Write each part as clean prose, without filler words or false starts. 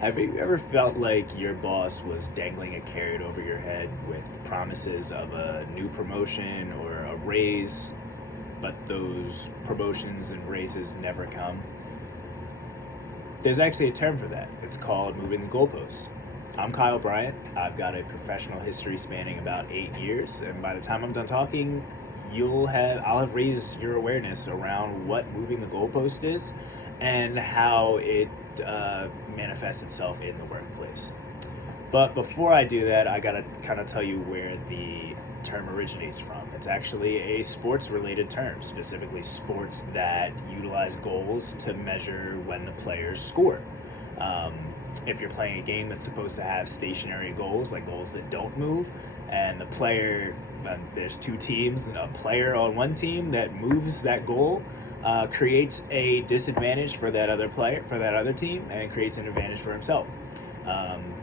Have you ever felt like your boss was dangling a carrot over your head with promises of a new promotion or a raise, but those promotions and raises never come? There's actually a term for that. It's called moving the goalposts. I'm Kyle Bryant. I've got a professional history spanning about 8 years, and by the time I'm done talking, I'll have raised your awareness around what moving the goalpost is and how it manifests itself in the workplace. But before I do that, I gotta kind of tell you where the term originates from. It's actually a sports related term, specifically sports that utilize goals to measure when the players score. If you're playing a game that's supposed to have stationary goals, like goals that don't move, and there's two teams, and a player on one team that moves that goal creates a disadvantage for that other player, for that other team, and creates an advantage for himself.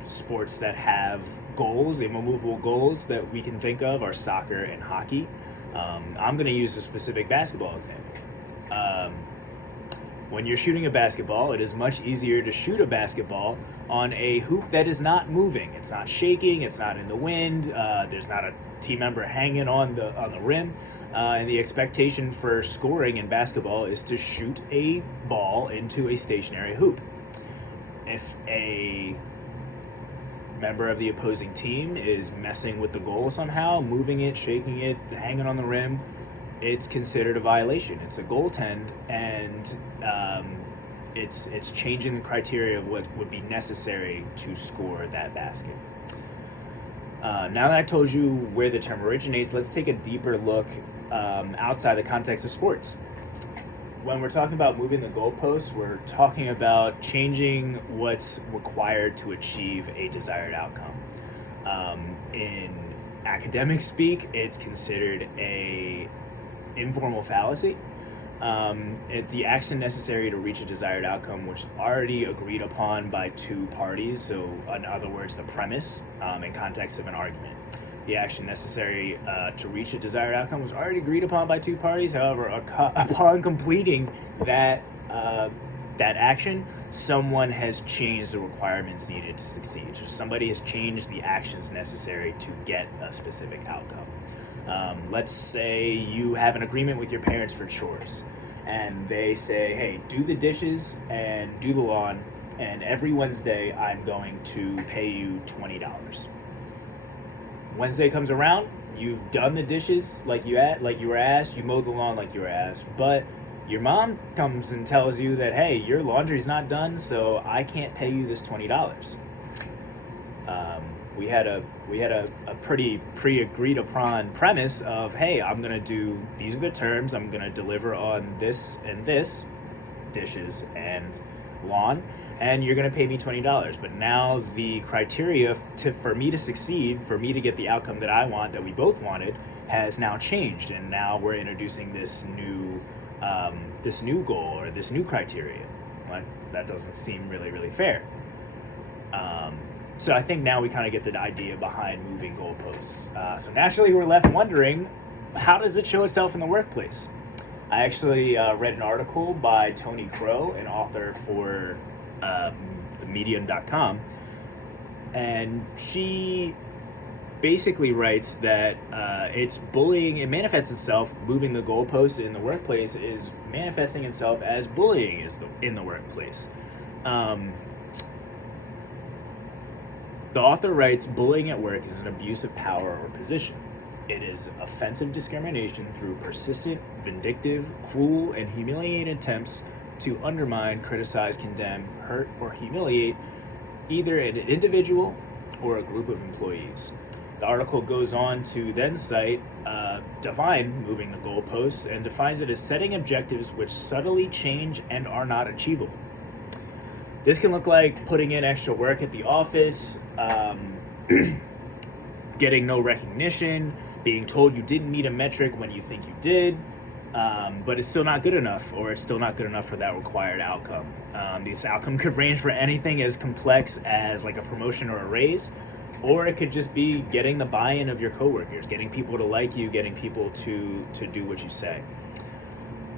Sports that have goals, immovable goals that we can think of, are soccer and hockey. I'm going to use a specific basketball example. When you're shooting a basketball, it is much easier to shoot a basketball on a hoop that is not moving. It's not shaking. It's not in the wind. There's not a team member hanging on the rim. And the expectation for scoring in basketball is to shoot a ball into a stationary hoop. If a member of the opposing team is messing with the goal somehow, moving it, shaking it, hanging on the rim, it's considered a violation. It's a goaltend, and it's changing the criteria of what would be necessary to score that basket. Now that I told you where the term originates, let's take a deeper look outside the context of sports. When we're talking about moving the goalposts, we're talking about changing what's required to achieve a desired outcome. In academic speak, it's considered a informal fallacy. The action necessary to reach a desired outcome, which is already agreed upon by two parties, so in other words, the premise in context of an argument. The action necessary to reach a desired outcome was already agreed upon by two parties. However, upon completing that action, someone has changed the requirements needed to succeed. So somebody has changed the actions necessary to get a specific outcome. Let's say you have an agreement with your parents for chores, and they say, hey, do the dishes and do the lawn, and every Wednesday I'm going to pay you $20. Wednesday comes around, you've done the dishes like you were asked, you mowed the lawn like you were asked, but your mom comes and tells you that, hey, your laundry's not done, so I can't pay you this $20. We had a pretty pre-agreed upon premise of, hey, I'm gonna do, these are the terms, I'm gonna deliver on this and this, dishes and lawn, and you're going to pay me $20. But now the criteria for me to succeed, for me to get the outcome that I want, that we both wanted, has now changed, and now we're introducing this new goal or this new criteria. Well, that doesn't seem really, really fair. So I think now we kind of get the idea behind moving goalposts. So naturally, we're left wondering, how does it show itself in the workplace? I actually read an article by Tony Crow, an author for themedium.com, and she basically writes that it's bullying. It manifests itself, moving the goalposts in the workplace is manifesting itself as bullying in the workplace. The author writes, bullying at work is an abuse of power or position. It is offensive discrimination through persistent, vindictive, cruel, and humiliating attempts to undermine, criticize, condemn, hurt, or humiliate either an individual or a group of employees. The article goes on to then define moving the goalposts, and defines it as setting objectives which subtly change and are not achievable. This can look like putting in extra work at the office, getting no recognition, being told you didn't meet a metric when you think you did, but it's still not good enough, or it's still not good enough for that required outcome. This outcome could range for anything as complex as like a promotion or a raise, or it could just be getting the buy-in of your coworkers, getting people to like you, getting people to do what you say.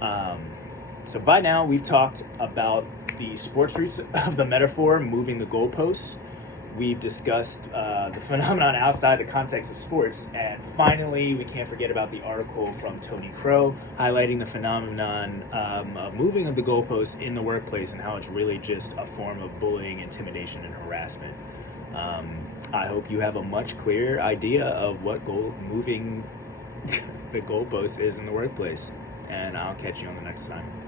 So by now we've talked about the sports roots of the metaphor, moving the goalpost. We've discussed the phenomenon outside the context of sports. And finally, we can't forget about the article from Tony Crow highlighting the phenomenon of moving of the goalposts in the workplace and how it's really just a form of bullying, intimidation, and harassment. I hope you have a much clearer idea of what moving the goalpost is in the workplace. And I'll catch you on the next time.